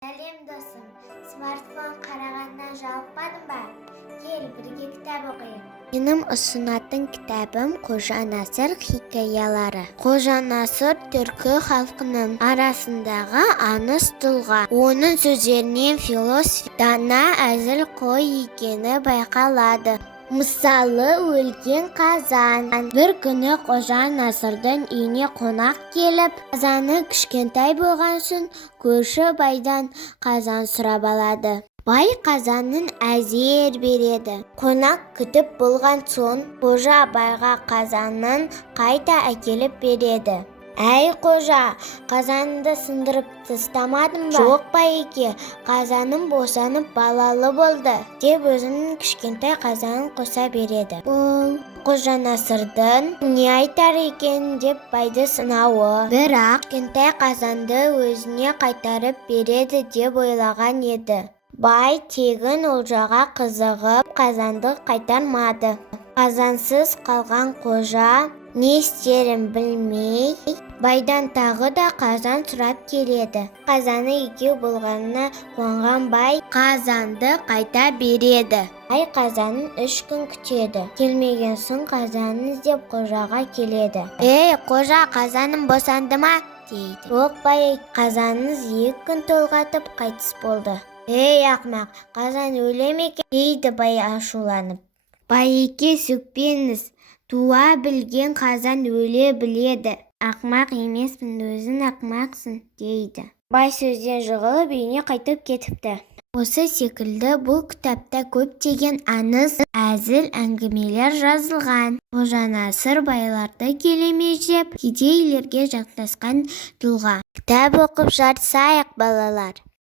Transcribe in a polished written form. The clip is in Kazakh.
Сәлем досым, смартфон қарағаннан жалықпадың ба? Кел, бірге кітап оқиық. Менің ұсынатын кітабым Қожа Насыр хикаялары. Қожа Насыр түркі халқының арасындағы аңыз тұлға. Оның сөздерінен философ, дана, әзіл қой екені байқалады. Мысалы, өлген қазан. Бір күні Қожа Насырдың үйіне қонақ келіп, қазаны кішкентай болған соң көрші байдан қазан сұрап алады. Бай қазанын әзер береді. Қонақ күтіп болған соң қожа байға қазанын қайта әкеліп береді. Әй қожа, қазанды сындырып тастамадың ба? Жоқ байеке, қазаным босанып балалы болды, деп өзінің кішкентай қазанын қоса береді. Ол Қожа Насырдың не айтар екен деп байды сынауы. Бірақ кішкентай қазанды өзіне қайтарып береді деп ойлаған еді. Бай тегін олжаға қызығып қазанды қайтармады. Қазансыз қалған қожа не істерін білмей, байдан тағы да қазан сұрап келеді. Қазаны екеу болғанына қуанған бай қазанды қайта береді. Бай қазанын 3 күн күтеді. Келмеген соң қазанын іздеп қожаға келеді. Ей, қожа, қазаным босанды ма? Дейді. Жоқ бай, қазаныңыз 2 күн толғатып қайтыс болды. Ей ақымақ, қазан өле ме екен? Дейді бай ашуланып. Байеке, сөкпеңіз, туа білген қазан өле біледі. Ақымақ емеспін, өзің ақымақсың, дейді. Бай сөзден жығылып үйіне қайтып кетіпті. Осы секілді бұл кітапта көптеген аңыз, әзіл әңгімелер жазылған. Қожа Насыр байларды келемеждеп, кедейлерге жақтасқан тұлға. Кітап оқып жарысайық, балалар.